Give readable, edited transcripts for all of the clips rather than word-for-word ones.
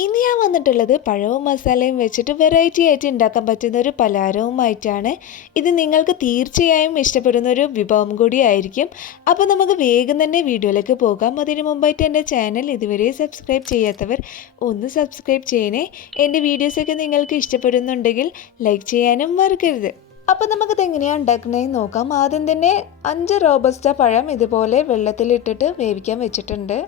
ഇന്ന് ഞാൻ വന്നിട്ടുള്ളത് പഴവും മസാലയും വെച്ചിട്ട് വെറൈറ്റി ആയിട്ട് ഉണ്ടാക്കാൻ പറ്റുന്ന ഒരു പലഹാരവുമായിട്ടാണ്. ഇത് നിങ്ങൾക്ക് തീർച്ചയായും ഇഷ്ടപ്പെടുന്ന ഒരു വിഭവം കൂടിയായിരിക്കും. അപ്പോൾ നമുക്ക് വേഗം തന്നെ വീഡിയോയിലേക്ക് പോകാം. അതിന് മുമ്പായിട്ട് എൻ്റെ ചാനൽ ഇതുവരെ സബ്സ്ക്രൈബ് ചെയ്യാത്തവർ ഒന്ന് സബ്സ്ക്രൈബ് ചെയ്യണേ. എൻ്റെ വീഡിയോസൊക്കെ നിങ്ങൾക്ക് ഇഷ്ടപ്പെടുന്നുണ്ടെങ്കിൽ ലൈക്ക് ചെയ്യാനും മറക്കരുത്. അപ്പോൾ നമുക്കിത് എങ്ങനെയാണ് ഉണ്ടാക്കുന്നതെന്ന് നോക്കാം. ആദ്യം തന്നെ 5 റോബസ്റ്റ പഴം ഇതുപോലെ വെള്ളത്തിലിട്ടിട്ട് വേവിക്കാൻ വെച്ചിട്ടുണ്ട്.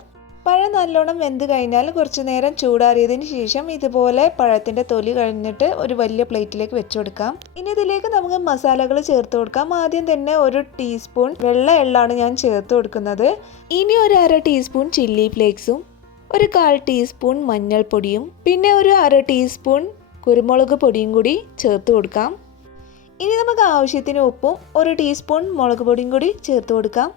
പഴം നല്ലോണം വെന്ത് കഴിഞ്ഞാൽ കുറച്ച് നേരം ചൂടാറിയതിന് ശേഷം ഇതുപോലെ പഴത്തിൻ്റെ തൊലി കഴിഞ്ഞിട്ട് ഒരു വലിയ പ്ലേറ്റിലേക്ക് വെച്ച് കൊടുക്കാം. ഇനി ഇതിലേക്ക് നമുക്ക് മസാലകൾ ചേർത്ത് കൊടുക്കാം. ആദ്യം തന്നെ 1 ടീസ്പൂൺ വെള്ള എള്ളാണ് ഞാൻ ചേർത്ത് കൊടുക്കുന്നത്. ഇനി ഒരു 1/2 ടീസ്പൂൺ ചില്ലി ഫ്ലേക്സും 1/4 ടീസ്പൂൺ മഞ്ഞൾപ്പൊടിയും പിന്നെ ഒരു 1/2 ടീസ്പൂൺ കുരുമുളക് പൊടിയും കൂടി ചേർത്ത് കൊടുക്കാം. ഇനി നമുക്ക് ആവശ്യത്തിന് ഉപ്പും 1 ടീസ്പൂൺ മുളക് പൊടിയും കൂടി ചേർത്ത് കൊടുക്കാം.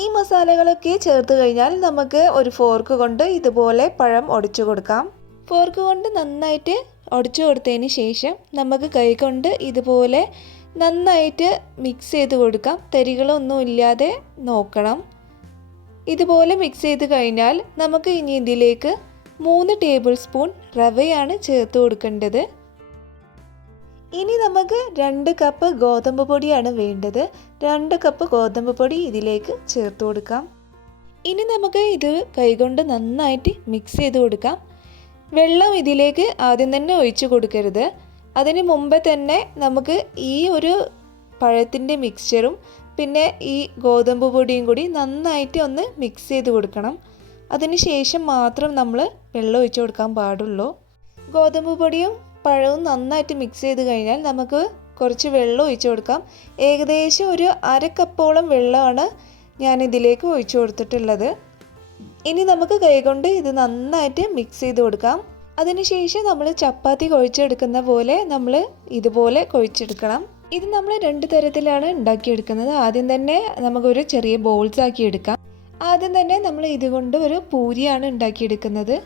ഈ മസാലകളൊക്കെ ചേർത്ത് കഴിഞ്ഞാൽ നമുക്ക് ഒരു ഫോർക്ക് കൊണ്ട് ഇതുപോലെ പഴം ഒടിച്ചു കൊടുക്കാം. ഫോർക്ക് കൊണ്ട് നന്നായിട്ട് ഒടിച്ചു കൊടുത്തതിന് ശേഷം നമുക്ക് കൈ കൊണ്ട് ഇതുപോലെ നന്നായിട്ട് മിക്സ് ചെയ്ത് കൊടുക്കാം. തരികളൊന്നും ഇല്ലാതെ നോക്കണം. ഇതുപോലെ മിക്സ് ചെയ്ത് കഴിഞ്ഞാൽ നമുക്ക് ഇനി ഇതിലേക്ക് 3 ടേബിൾ സ്പൂൺ റവയാണ് ചേർത്ത് കൊടുക്കേണ്ടത്. ഇനി നമുക്ക് 2 കപ്പ് ഗോതമ്പ് പൊടിയാണ് വേണ്ടത്. 2 കപ്പ് ഗോതമ്പ് പൊടി ഇതിലേക്ക് ചേർത്ത് കൊടുക്കാം. ഇനി നമുക്ക് ഇത് കൈകൊണ്ട് നന്നായിട്ട് മിക്സ് ചെയ്ത് കൊടുക്കാം. വെള്ളം ഇതിലേക്ക് ആദ്യം തന്നെ ഒഴിച്ചു കൊടുക്കരുത്. അതിന് മുമ്പേ തന്നെ നമുക്ക് ഈ ഒരു പഴത്തിൻ്റെ മിക്സ്ചറും പിന്നെ ഈ ഗോതമ്പ് പൊടിയും കൂടി നന്നായിട്ട് ഒന്ന് മിക്സ് ചെയ്ത് കൊടുക്കണം. അതിന് ശേഷം മാത്രം നമ്മൾ വെള്ളം ഒഴിച്ചു കൊടുക്കാൻ പാടുള്ളൂ. ഗോതമ്പ് പൊടിയും പഴവും നന്നായിട്ട് മിക്സ് ചെയ്ത് കഴിഞ്ഞാൽ നമുക്ക് കുറച്ച് വെള്ളം ഒഴിച്ചു കൊടുക്കാം. ഏകദേശം ഒരു 1/2 കപ്പോളം വെള്ളമാണ് ഞാൻ ഇതിലേക്ക് ഒഴിച്ചു കൊടുത്തിട്ടുള്ളത്. ഇനി നമുക്ക് കൈകൊണ്ട് ഇത് നന്നായിട്ട് മിക്സ് ചെയ്ത് കൊടുക്കാം. അതിനുശേഷം നമ്മൾ ചപ്പാത്തി കുഴച്ചെടുക്കുന്ന പോലെ നമ്മൾ ഇതുപോലെ കുഴച്ചെടുക്കണം. ഇത് നമ്മൾ 2 തരത്തിലാണ് ഉണ്ടാക്കിയെടുക്കുന്നത്. ആദ്യം തന്നെ നമുക്കൊരു ചെറിയ ബോൾസ് ആക്കി എടുക്കാം. ആദ്യം തന്നെ നമ്മൾ ഇതുകൊണ്ട് ഒരു പൂരിയാണ് ഉണ്ടാക്കിയെടുക്കുന്നത്.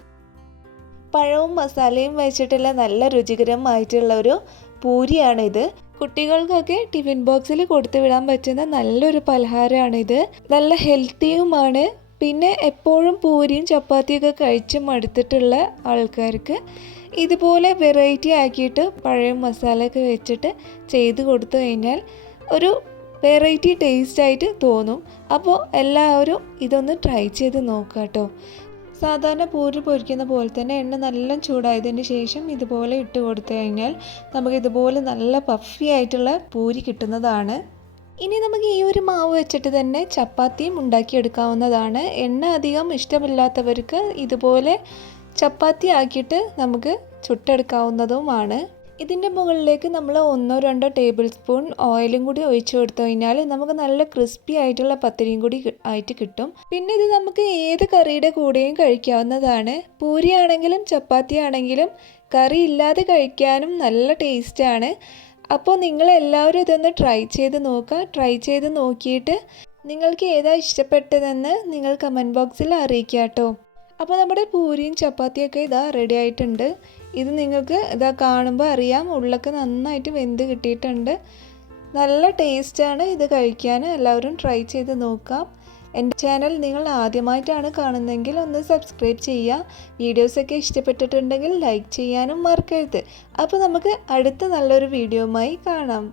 പഴവും മസാലയും വെച്ചിട്ടുള്ള നല്ല രുചികരമായിട്ടുള്ള ഒരു പൂരിയാണിത്. കുട്ടികൾക്കൊക്കെ ടിഫിൻ ബോക്സിൽ കൊടുത്തു വിടാൻ പറ്റുന്ന നല്ലൊരു പലഹാരമാണിത്. നല്ല ഹെൽത്തിയുമാണ്. പിന്നെ എപ്പോഴും പൂരിയും ചപ്പാത്തിയൊക്കെ കഴിച്ച് മടുത്തിട്ടുള്ള ആൾക്കാർക്ക് ഇതുപോലെ വെറൈറ്റി ആക്കിയിട്ട് പഴവും മസാലയൊക്കെ വെച്ചിട്ട് ചെയ്ത് കൊടുത്തു കഴിഞ്ഞാൽ ഒരു വെറൈറ്റി ടേസ്റ്റായിട്ട് തോന്നും. അപ്പോൾ എല്ലാവരും ഇതൊന്ന് ട്രൈ ചെയ്ത് നോക്കുക കേട്ടോ. സാധാരണ പൂരി പൊരിക്കുന്ന പോലെ തന്നെ എണ്ണ നല്ല ചൂടായതിന് ശേഷം ഇതുപോലെ ഇട്ട് കൊടുത്തു കഴിഞ്ഞാൽ നമുക്ക് ഇതുപോലെ നല്ല പഫി ആയിട്ടുള്ള പൂരി കിട്ടുന്നതാണ്. ഇനി നമുക്ക് ഈ ഒരു മാവ് വെച്ചിട്ട് തന്നെ ചപ്പാത്തിയും ഉണ്ടാക്കിയെടുക്കാവുന്നതാണ്. എണ്ണ അധികം ഇഷ്ടമില്ലാത്തവർക്ക് ഇതുപോലെ ചപ്പാത്തി ആക്കിയിട്ട് നമുക്ക് ചുട്ടെടുക്കാവുന്നതുമാണ്. ഇതിൻ്റെ മുകളിലേക്ക് നമ്മൾ 1-2 ടേബിൾ സ്പൂൺ ഓയിലും കൂടി ഒഴിച്ചു കൊടുത്തു കഴിഞ്ഞാൽ നമുക്ക് നല്ല ക്രിസ്പി ആയിട്ടുള്ള പത്തിരിയും കൂടി ആയിട്ട് കിട്ടും. പിന്നെ ഇത് നമുക്ക് ഏത് കറിയുടെ കൂടെയും കഴിക്കാവുന്നതാണ്. പൂരി ആണെങ്കിലും ചപ്പാത്തി ആണെങ്കിലും കറി ഇല്ലാതെ കഴിക്കാനും നല്ല ടേസ്റ്റാണ്. അപ്പോൾ നിങ്ങളെല്ലാവരും ഇതൊന്ന് ട്രൈ ചെയ്ത് നോക്കുക. ട്രൈ ചെയ്ത് നോക്കിയിട്ട് നിങ്ങൾക്ക് ഏതാ ഇഷ്ടപ്പെട്ടതെന്ന് നിങ്ങൾ കമൻറ്റ് ബോക്സിൽ അറിയിക്കുക കേട്ടോ. അപ്പോൾ നമ്മുടെ പൂരിയും ചപ്പാത്തിയൊക്കെ ഇതാ റെഡി ആയിട്ടുണ്ട്. ഇത് നിങ്ങൾക്ക് ഇതാ കാണുമ്പോൾ അറിയാം, ഉള്ളൊക്കെ നന്നായിട്ട് വെന്ത് കിട്ടിയിട്ടുണ്ട്. നല്ല ടേസ്റ്റാണ് ഇത് കഴിക്കാൻ. എല്ലാവരും ട്രൈ ചെയ്ത് നോക്കാം. എൻ്റെ ചാനൽ നിങ്ങൾ ആദ്യമായിട്ടാണ് കാണുന്നതെങ്കിൽ ഒന്ന് സബ്സ്ക്രൈബ് ചെയ്യുക. വീഡിയോസൊക്കെ ഇഷ്ടപ്പെട്ടിട്ടുണ്ടെങ്കിൽ ലൈക്ക് ചെയ്യാനും മറക്കരുത്. അപ്പോൾ നമുക്ക് അടുത്ത നല്ലൊരു വീഡിയോയുമായി കാണാം.